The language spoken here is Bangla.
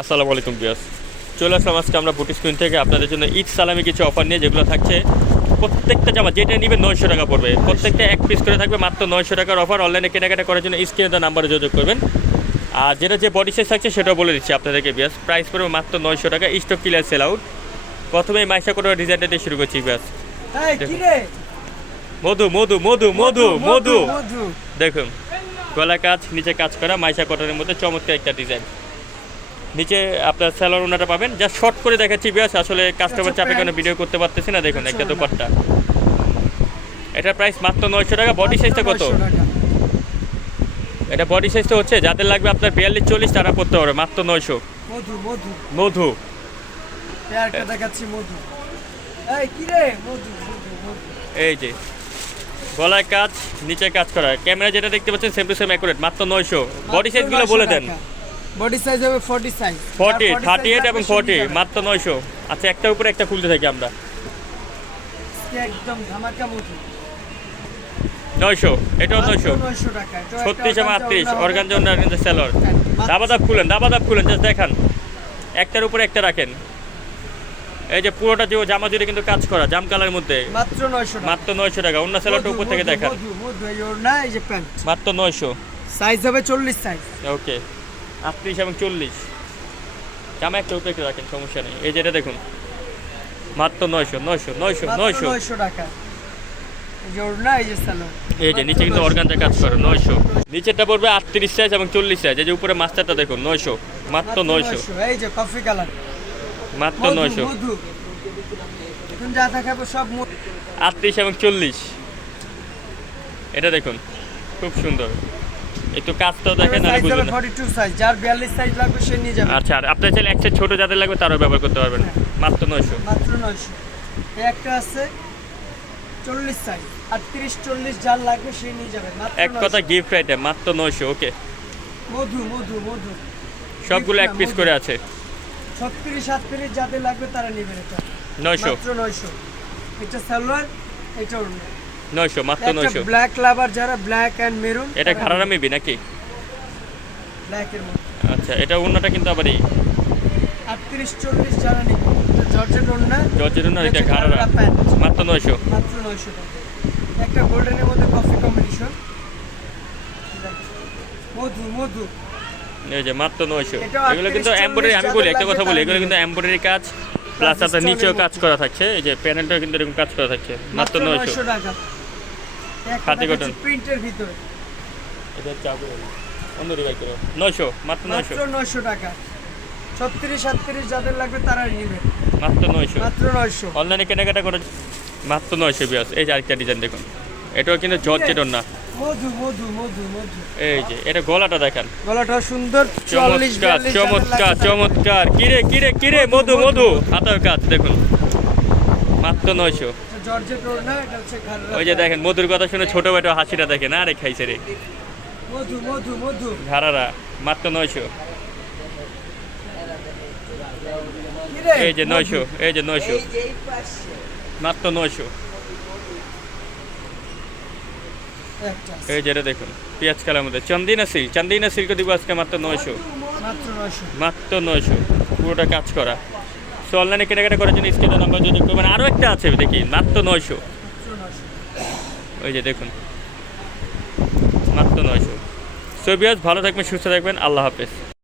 আসসালামু আলাইকুম বিয়াস, চলে আসলাম আজকে আমরা বুটিক স্ক্রিন থেকে আপনাদের জন্য ঈদ সালামি কিছু অফার নিয়ে, যেগুলো থাকছে প্রত্যেকটা জামা যেটা নিবে 900 টাকা পড়বে, প্রত্যেকটা এক পিস করে থাকবে মাত্র 900 টাকার অফার। অনলাইনে কেনাকাটা করার জন্য স্ক্রিনে দেওয়া নাম্বারে যোগাযোগ করবেন। আর যেটা যে বডি সাইজ থাকছে সেটাও বলে দিচ্ছি আপনাদেরকে বিয়াস, প্রাইস পড়বে মাত্র 900 টাকা, স্টক ক্লিয়ার সেল আউট। প্রথমেই মাইশা কোটার ডিজাইনটা দিয়ে শুরু করছি বিয়াস। মধু মধু মধু মধু মধু দেখুন, গলা কাজ নিচে কাজ করা মাইশা কটনের মধ্যে চমৎকার একটা ডিজাইন। নিচে আপনার স্যালোর ওনাটা পাবেন, জাস্ট শর্ট করে দেখাচ্ছি বিয়াস, আসলে কাস্টমার চাপে কোনো ভিডিও করতে পারতেছি না। দেখুন একটা দোপাট্টা, এটার প্রাইস মাত্র 900 টাকা। বডি সাইজটা কত? এটা বডি সাইজটা হচ্ছে যাদের লাগবে আপনার 42-40 তারা পড়তে পারবে মাত্র 900। মধু মধু মধু একটা দেখাচ্ছি মধু। এই কি রে মধু মধু মধু। এই যে গলায় কাজ নিচে কাজ করা, ক্যামেরা যেটা দেখতে পাচ্ছেন সেম টু সেম অ্যাকুরেট, মাত্র 900। বডি সাইজগুলো বলে দেন। বডি সাইজ হবে 40 সাইজ, 40, 38 এবং 40, মাত্র 900। আচ্ছা, একটার উপরে একটা খুলতে থাকি আমরা। একদম ধামাকা মধু 900, এটাও 900। 900 টাকা। 36 এবং 38 অর্গানজা অর্গানজা সেলর। দাবাদাব খুলেন জাস্ট দেখান, একটার উপরে একটা রাখেন। এই যে পুরোটা যে জামা জুড়ে কিন্তু কাজ করা জাম কালারের মধ্যে, মাত্র 900 টাকা। মাত্র 900 টাকা। অন্য সেলরটা উপর থেকে দেখান, মধু মধু এই ওড়না, এই যে প্যান্ট মাত্র 900। সাইজ হবে 40 সাইজ। ওকে, 38 এবং 40 জামা একটা উপরে একটু রাখেন, সমস্যা নেই। এই যেটা দেখুন মাত্র 900 900 900 900 900 টাকা। এই যে ওড়না, এই যে সালোয়ার। এই যে নিচে কিন্তু অর্গানজা কাজ করে 900। নিচেরটা পড়বে 38 সাইজ এবং 40 সাইজ। এই যে উপরে মাস্টারটা দেখুন 900, মাত্র 900। এই যে কফি কালার, মাত্র 900। মধু তুমি যা দেখাবো সব মধু। 38 এবং 40 এটা দেখুন, খুব সুন্দর। একটু কাজটাও দেখেন আর সাইজ হবে বুঝবেন। 42 সাইজ, যার 42 সাইজ লাগবে সে নিয়ে যাবে। আচ্ছা, আর আপনার চাইলে একটা ছোট যাদের লাগবে তারাও ব্যবহার করতে পারবেন, মাত্র 900। মাত্র 900। এই একটা আছে 40 সাইজ, 38 40 যার লাগবে সে নিয়ে যাবে, মাত্র এক কথা গিফট আইটেম, মাত্র 900। ওকে, মধু মধু মধু সবগুলো এক পিস করে আছে, 36 38 যাদের লাগবে তারা নেবেন। এটা 900 মাত্র 900। এটা সালোয়ার, এটা ওড়না। 900, মাত্র একটা 900। ব্ল্যাক লাভার যারা, ব্ল্যাক এন্ড মেরুন, এটা ঘাড়ারা মেবি নাকি? ব্ল্যাক এর মধ্যে। আচ্ছা, এটা অন্যটা কিন্তু আবার এই 38 40 যারা নেবে, এটা জর্জেট ওড়না, জর্জের জন্য এটা ঘাড়ারা, প্যান্ট, মাত্র 900। মাত্র 900 টাকা। একটা গোল্ডেনের মধ্যে কফি কম্বিনেশন, মধু মধু। এই যে মাত্র 900। এটাও এগুলো কিন্তু 38 এমব্রয়ডারি, আমি বলি একটা কথা বলি, যাদের এগুলো কিন্তু লাগবে এমব্রয়ডারি কাজ প্লাস আপনার নিচেও কাজ করা থাকছে। এই যে প্যানেলটাও কিন্তু এরকম কাজ করা থাকছে, মাত্র 900 টাকা। হাতে কটন। প্রিন্টের ভিতরে এটা চাবো অন্য রিভাই করো 900, মাত্র 900। মাত্র 900 টাকা। 36 38 যাদের লাগবে তারা নেবে, মাত্র 900। মাত্র 900। অনলাইনে কেনাকাটা করে মাত্র 900 বিয়াস। এই যে আরেকটা ডিজাইন দেখুন, এটাও কিন্তু জর্জেট ওড়না। মধু মধু মধু মধু। এই যে এটা গলাটা দেখান, গলাটা সুন্দর, 40 চমৎকার 42 চমৎকার চমৎকার। কিরে কিরে কিরে মধু মধু, হাতের কাজ দেখুন, মাত্র 900। জর্জেট ওড়না, এটা হচ্ছে ঘাড়রা। ওই যে দেখেন মধুর কথা শুনে ছোট বেটা হাসিটা দেখেন, আরে খাইছে রে মধু মধু মধু। ঘাড়ারা, মাত্র 900। কি রে? এই যে মধু। 900, এই যে 900, এই যে এই পাশে মাত্র 900। একটা আছে। এই যেটা দেখুন পেঁয়াজ কালার মধ্যে চান্দিনা সিল্ক দিব আজকে মাত্র 900, মাত্র 900। মাত্র 900, পুরোটা কাজ করা। সো অনলাইনে কেনাকাটা করার জন্য স্ক্রিনের নাম্বার যোগাযোগ করবেন। আরও একটা আছে দেখি, মাত্র 900। মাত্র 900। ওই যে দেখুন মাত্র 900। সো বিয়াস, ভালো থাকবেন, সুস্থ থাকবেন, আল্লাহ হাফেজ।